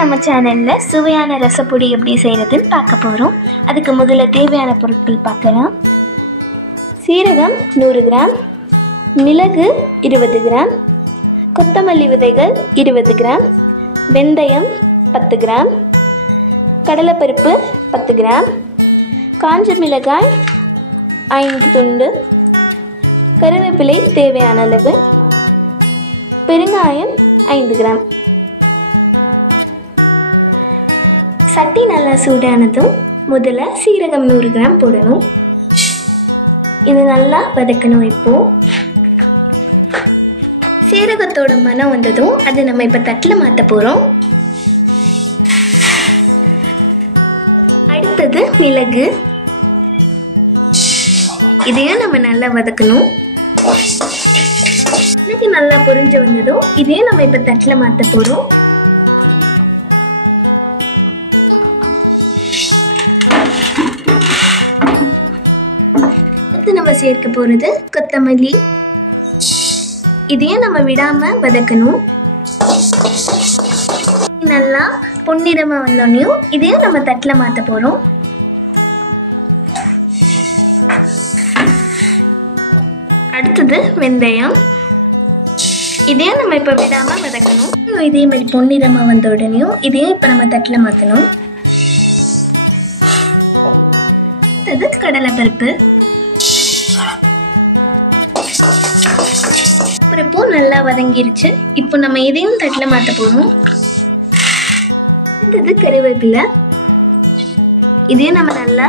நம்ம சேனலில் சுவையான ரசப்பொடி எப்படி செய்கிறதுன்னு பார்க்க போகிறோம். அதுக்கு முதல்ல தேவையான பொருட்கள் பார்க்கலாம். சீரகம் 100 கிராம், மிளகு 20 கிராம், கொத்தமல்லி விதைகள் 20 கிராம், வெந்தயம் 10 கிராம், கடலைப்பருப்பு 10 கிராம், காஞ்ச மிளகாய் 5 துண்டு, கருவேப்பிலை தேவையான அளவு, பெருங்காயம் 5 கிராம். சட்டி நல்லா சூடானதும் முதல்ல சீரகம் 100 கிராம் போடணும். இது நல்லா வதக்கணும். இப்போது சீரகத்தோட மனம் வந்ததும் அதை நம்ம இப்போ தட்டில் மாற்ற போகிறோம். அடுத்தது மிளகு, இதையும் நம்ம நல்லா வதக்கணும். மிளகு நல்லா பொரிஞ்சு வந்ததும் இதையும் நம்ம இப்போ தட்டில் மாற்ற போகிறோம். நம்ம சேர்க்க போகிறது கொத்தமல்லி, இதையும் நம்ம விடாமல் வதக்கணும். நல்லா பொன்னிறமாக வந்தோடனையும் இதையும் நம்ம தட்டில் மாற்ற போகிறோம். அடுத்தது வெந்தயம், இதையும் நம்ம இப்போ விடாமல் வதக்கணும். இதே மாதிரி பொன்னிறமாக வந்த உடனேயும் இதையும் இப்போ நம்ம தட்டில் மாற்றணும். அடுத்தது கடலைப்பருப்பு, இப்போ நல்லா வதங்கிருச்சு. இப்போ நம்ம இதையும் தட்டில் மாற்ற போகிறோம். அடுத்தது கருவேப்பிலை, இதையும் நம்ம நல்லா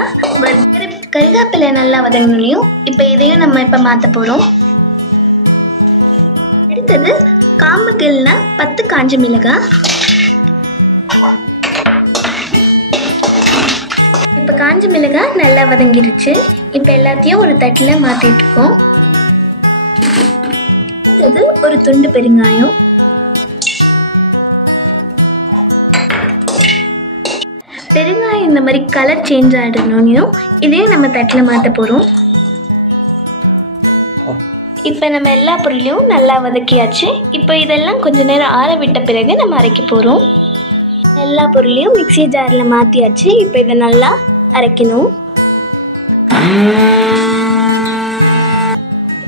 கருவேப்பிலை நல்லா வதங்கலையும் இப்போ இதையும் நம்ம இப்போ மாற்ற போகிறோம். அடுத்தது காம்பு கிள்னா 10 காஞ்ச மிளகாய். இப்போ காஞ்ச மிளகாய் நல்லா வதங்கிருச்சு. இப்போ எல்லாத்தையும் ஒரு தட்டில் மாற்றிட்டு இருக்கோம். அடுத்தது ஒரு துண்டு பெருங்காயம், பெருங்காயம் இந்த மாதிரி கலர் சேஞ்ச் ஆகிடணும். இதையும் நம்ம தட்டில் மாற்ற போகிறோம். இப்போ நம்ம எல்லா பொருளையும் நல்லா வதக்கியாச்சு. இப்போ இதெல்லாம் கொஞ்சம் நேரம் ஆற விட்ட பிறகு நம்ம அரைக்க போகிறோம். எல்லா பொருளையும் மிக்ஸி ஜாரில் மாற்றியாச்சு. இப்போ இதை நல்லா அரைக்கணும்.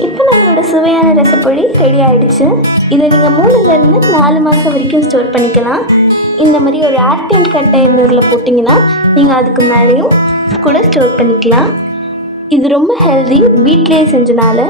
இப்போ நம்மளோட சுவையான ரசப்பொடி ரெடி ஆகிடுச்சு. இதை நீங்கள் 3லேருந்து 4 மாதம் வரைக்கும் ஸ்டோர் பண்ணிக்கலாம். இந்த மாதிரி ஒரு ஏர்டைட் கண்டெய்னரில் போட்டிங்கன்னா நீங்கள் அதுக்கு மேலேயும் கூட ஸ்டோர் பண்ணிக்கலாம். இது ரொம்ப ஹெல்தி, வீட்டிலேயே செஞ்சனால.